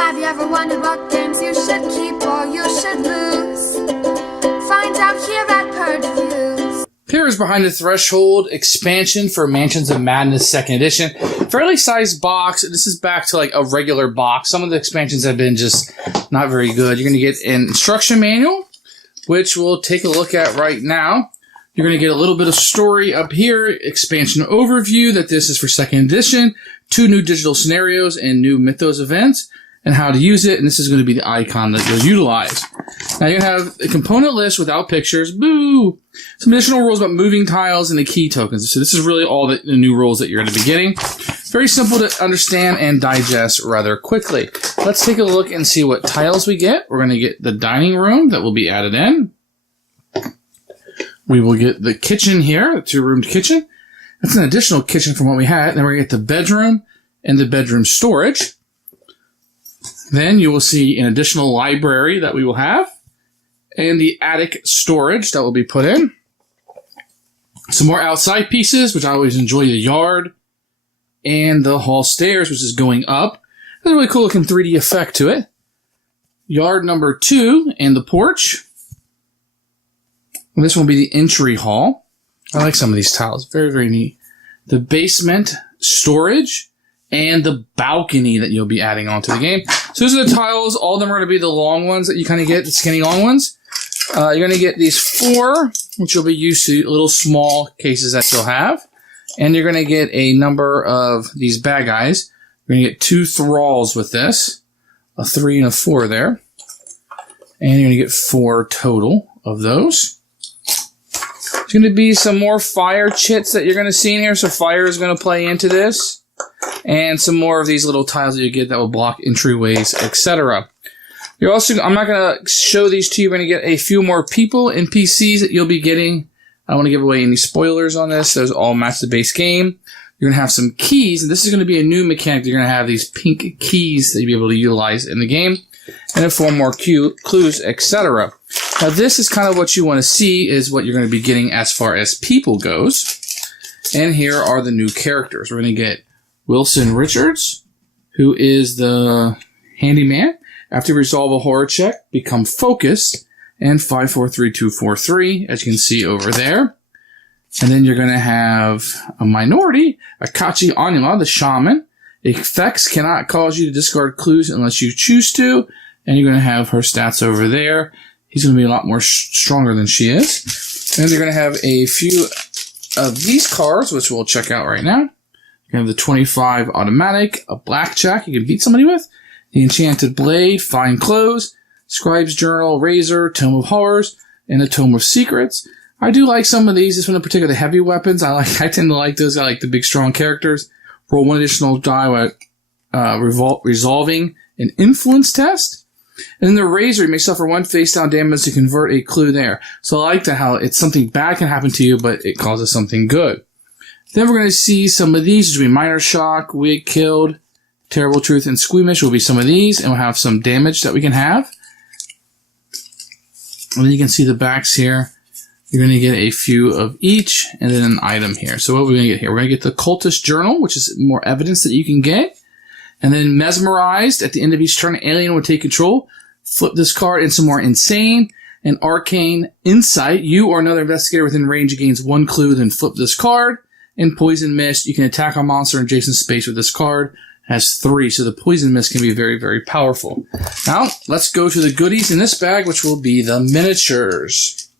Have you ever wondered what games you should keep or you should lose? Find out here at Purge Reviews. Here is Behind the Threshold expansion for Mansions of Madness 2nd Edition. Fairly sized box. This is back to like a regular box. Some of the expansions have been just not very good. You're going to get an instruction manual, which we'll take a look at right now. You're going to get a little bit of story up here, expansion overview, that this is for 2nd edition, 2 new digital scenarios and new Mythos events, and how to use it, and this is going to be the icon that you'll utilize. Now you're going to have a component list without pictures, boo! Some additional rules about moving tiles and the key tokens. So this is really all the new rules that you're going to be getting. Very simple to understand and digest rather quickly. Let's take a look and see what tiles we get. We're going to get the dining room that will be added in. We will get the kitchen here, a 2-roomed kitchen. That's an additional kitchen from what we had. Then we're going to get the bedroom and the bedroom storage. Then you will see an additional library that we will have. And the attic storage that will be put in. Some more outside pieces, which I always enjoy, the yard. And the hall stairs, which is going up. There's a really cool looking 3D effect to it. Yard number 2 and the porch. And this will be the entry hall. I like some of these tiles. Very, very neat. The basement storage and the balcony that you'll be adding onto the game. So those are the tiles. All of them are going to be the long ones that you kind of get, the skinny long ones. You're going to get these 4, which you'll be used to, little small cases that you'll have. And you're going to get a number of these bad guys. You're going to get 2 thralls with this. A 3 and a 4 there. And you're going to get 4 total of those. There's going to be some more fire chits that you're going to see in here. So fire is going to play into this. And some more of these little tiles that you get that will block entryways, etc. You're also, I'm not going to show these to you. You're going to get a few more people and PCs that you'll be getting. I don't want to give away any spoilers on this. Those all match the base game. You're going to have some keys, and this is going to be a new mechanic. You're going to have these pink keys that you'll be able to utilize in the game. And then 4 more clues, etc. Now this is kind of what you want to see is what you're going to be getting as far as people goes. And here are the new characters. We're going to get Wilson Richards, who is the handyman. After you resolve a horror check, become focused, and 543243, as you can see over there. And then you're going to have a minority, Akachi Anima, the Shaman. Effects cannot cause you to discard clues unless you choose to. And you're going to have her stats over there. He's going to be a lot more stronger than she is. And then you're going to have a few of these cards, which we'll check out right now. You have the 25 automatic, a blackjack you can beat somebody with, the enchanted blade, fine clothes, scribe's journal, razor, tome of horrors, and a tome of secrets. I do like some of these. This one in particular, the heavy weapons. I tend to like those. I like the big strong characters. Roll 1 additional die while resolving an influence test. And then the razor, you may suffer 1 face down damage to convert a clue there. So I like that how it's something bad can happen to you, but it causes something good. Then we're going to see some of these, which will be Minor Shock, Wig Killed, Terrible Truth, and Squeamish will be some of these, and we'll have some damage that we can have. And then you can see the backs here. You're going to get a few of each, and then an item here. So what are we going to get here? We're going to get the Cultists Journal, which is more evidence that you can get. And then Mesmerized, at the end of each turn, Alien will take control. Flip this card, and some more Insane. And Arcane Insight, you or another investigator within range gains 1 clue, then flip this card. And Poison Mist, you can attack a monster in adjacent space with this card. It has 3, so the Poison Mist can be very, very powerful. Now, let's go to the goodies in this bag, which will be the miniatures.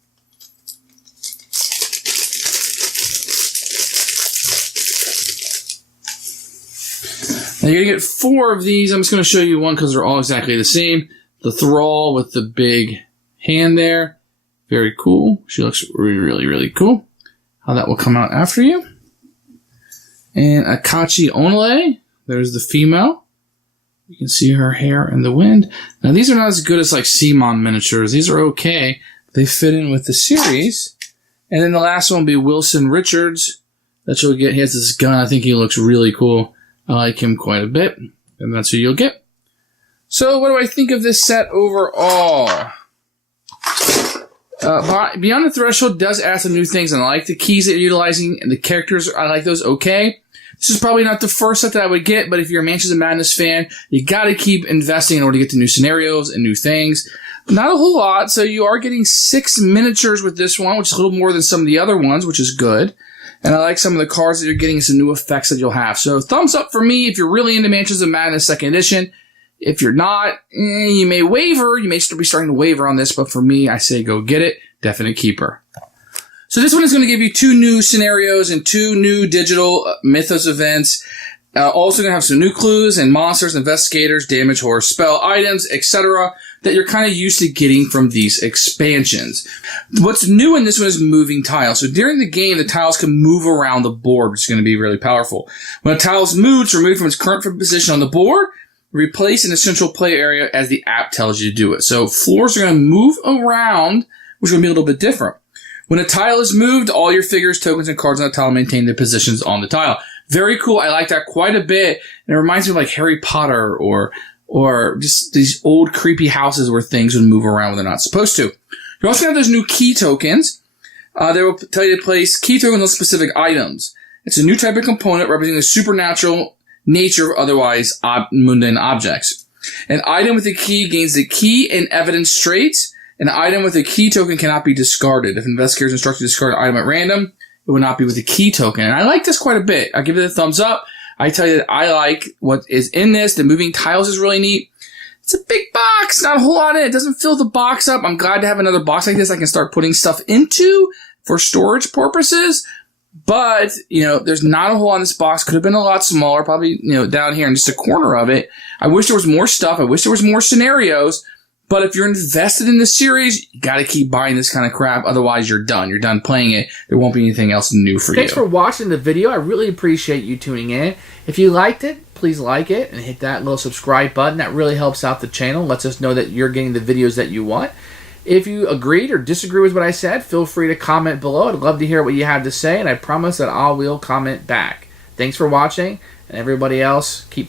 Now, you're going to get 4 of these. I'm just going to show you one because they're all exactly the same. The Thrall with the big hand there. Very cool. She looks really, really, really cool. How that will come out after you. And Akachi Onle, there's the female. You can see her hair in the wind. Now, these are not as good as like Simon miniatures. These are okay. They fit in with the series. And then the last one will be Wilson Richards. That you'll get. He has this gun. I think he looks really cool. I like him quite a bit. And that's who you'll get. So, what do I think of this set overall? Beyond the Threshold does add some new things, and I like the keys that you're utilizing, and the characters, I like those okay. This is probably not the first set that I would get, but if you're a Mansions of Madness fan, you got to keep investing in order to get to new scenarios and new things. Not a whole lot, so you are getting 6 miniatures with this one, which is a little more than some of the other ones, which is good. And I like some of the cards that you're getting, some new effects that you'll have. So thumbs up for me if you're really into Mansions of Madness 2nd Edition. If you're not, you may waver. You may still be starting to waver on this, but for me, I say go get it. Definite keeper. So this one is going to give you 2 new scenarios and 2 new digital Mythos events. Also going to have some new clues and monsters, investigators, damage, horror, spell, items, etc. that you're kind of used to getting from these expansions. What's new in this one is moving tiles. So during the game, the tiles can move around the board, which is going to be really powerful. When a tile is moved, it's removed from its current position on the board, replaced in the central play area as the app tells you to do it. So floors are going to move around, which is going to be a little bit different. When a tile is moved, all your figures, tokens, and cards on the tile maintain their positions on the tile. Very cool. I like that quite a bit. And it reminds me of like Harry Potter or just these old creepy houses where things would move around when they're not supposed to. You also have those new key tokens. They will tell you to place key tokens on specific items. It's a new type of component representing the supernatural nature of otherwise mundane objects. An item with a key gains the key and evidence traits. An item with a key token cannot be discarded. If investigators instruct you to discard an item at random, it will not be with a key token. And I like this quite a bit. I'll give it a thumbs up. I tell you that I like what is in this. The moving tiles is really neat. It's a big box. Not a whole lot in it. It doesn't fill the box up. I'm glad to have another box like this I can start putting stuff into for storage purposes. But, there's not a whole lot in this box. Could have been a lot smaller. Probably, down here in just a corner of it. I wish there was more stuff. I wish there was more scenarios. But if you're invested in the series, you got to keep buying this kind of crap. Otherwise, you're done. You're done playing it. There won't be anything else new for you. Thanks for watching the video. I really appreciate you tuning in. If you liked it, please like it and hit that little subscribe button. That really helps out the channel. Lets us know that you're getting the videos that you want. If you agreed or disagree with what I said, feel free to comment below. I'd love to hear what you have to say, and I promise that I will comment back. Thanks for watching, and everybody else, keep playing.